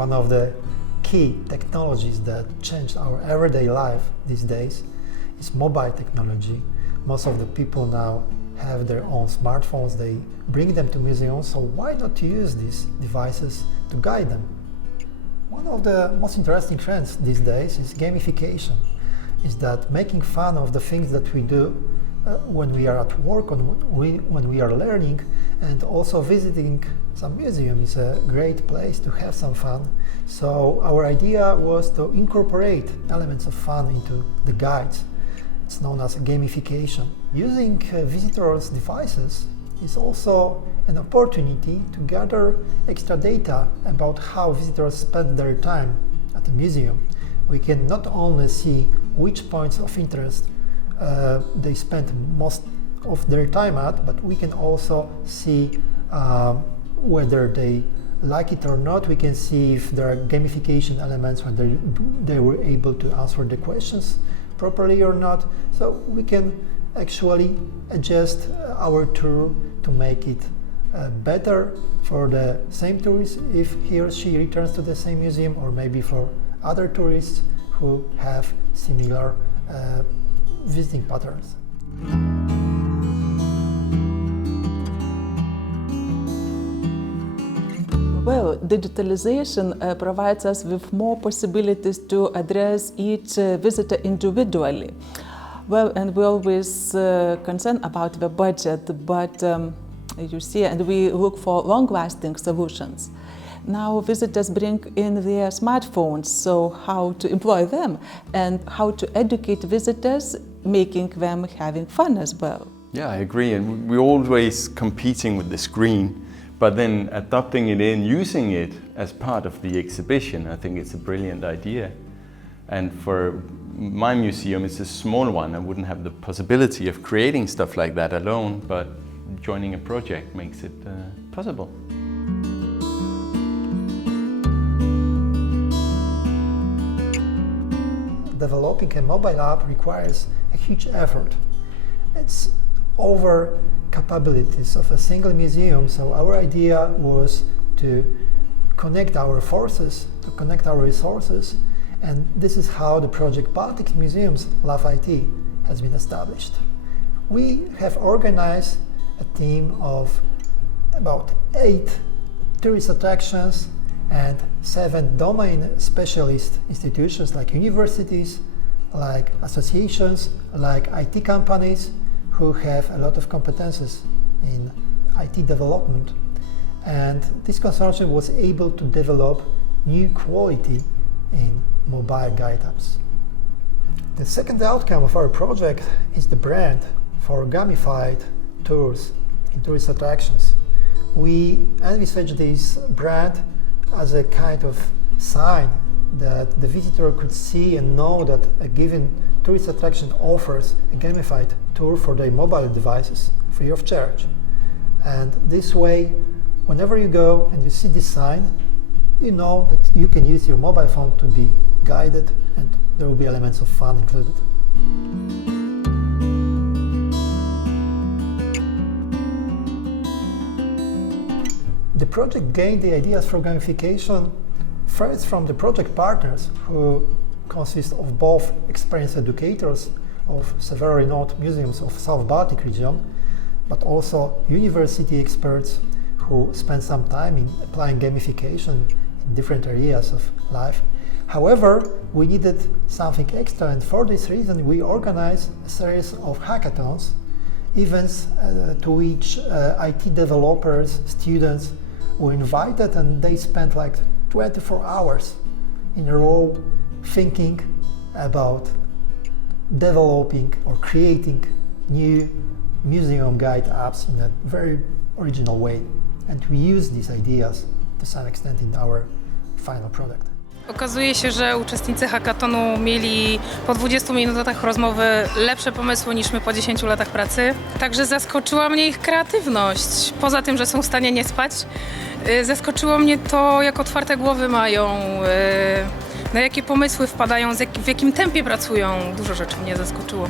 one of the key technologies that changed our everyday life these days is mobile technology. Most of the people now have their own smartphones, they bring them to museums, so why not use these devices to guide them? One of the most interesting trends these days is gamification. Is that making fun of the things that we do when we are at work, when we are learning, and also visiting some museum is a great place to have some fun. So our idea was to incorporate elements of fun into the guides. It's known as gamification. Using visitors' devices is also an opportunity to gather extra data about how visitors spend their time at the museum. We can not only see which points of interest they spend most of their time at, but we can also see whether they like it or not. We can see if there are gamification elements, whether they were able to answer the questions properly or not. So we can actually adjust our tour to make it better for the same tourist if he or she returns to the same museum, or maybe for other tourists who have similar visiting patterns. Well, digitalization provides us with more possibilities to address each visitor individually. Well, and we always concern about the budget, but you see, and we look for long-lasting solutions. Now visitors bring in their smartphones, so how to employ them and how to educate visitors, making them having fun as well. Yeah, I agree, and we're always competing with the screen, but then adopting it in, using it as part of the exhibition, I think it's a brilliant idea. And for my museum, it's a small one. I wouldn't have the possibility of creating stuff like that alone, but joining a project makes it possible. Developing a mobile app requires a huge effort. It's over capabilities of a single museum, so our idea was to connect our forces, to connect our resources, and this is how the project BalticMuseums LoveIT has been established. We have organized a team of about 8 tourist attractions and 7 domain specialist institutions like universities, like associations, like IT companies who have a lot of competences in IT development. And this consortium was able to develop new quality in mobile guide apps. The second outcome of our project is the brand for gamified tours in tourist attractions. We envisaged this brand as a kind of sign that the visitor could see and know that a given tourist attraction offers a gamified tour for their mobile devices free of charge. And this way, whenever you go and you see this sign, you know that you can use your mobile phone to be guided, and there will be elements of fun included. The project gained the ideas for gamification first from the project partners, who consist of both experienced educators of several renowned museums of South Baltic region, but also university experts who spend some time in applying gamification in different areas of life. However, we needed something extra, and for this reason we organized a series of hackathons, events to which IT developers, students were invited, and they spent like 24 hours in a row thinking about developing or creating new museum guide apps in a very original way. And we use these ideas to some extent in our final product. Okazuje się, że uczestnicy hackathonu mieli po 20 minutach rozmowy lepsze pomysły niż my po 10 latach pracy. Także zaskoczyła mnie ich kreatywność. Poza tym, że są w stanie nie spać, zaskoczyło mnie to, jak otwarte głowy mają, na jakie pomysły wpadają, w jakim tempie pracują. Dużo rzeczy mnie zaskoczyło.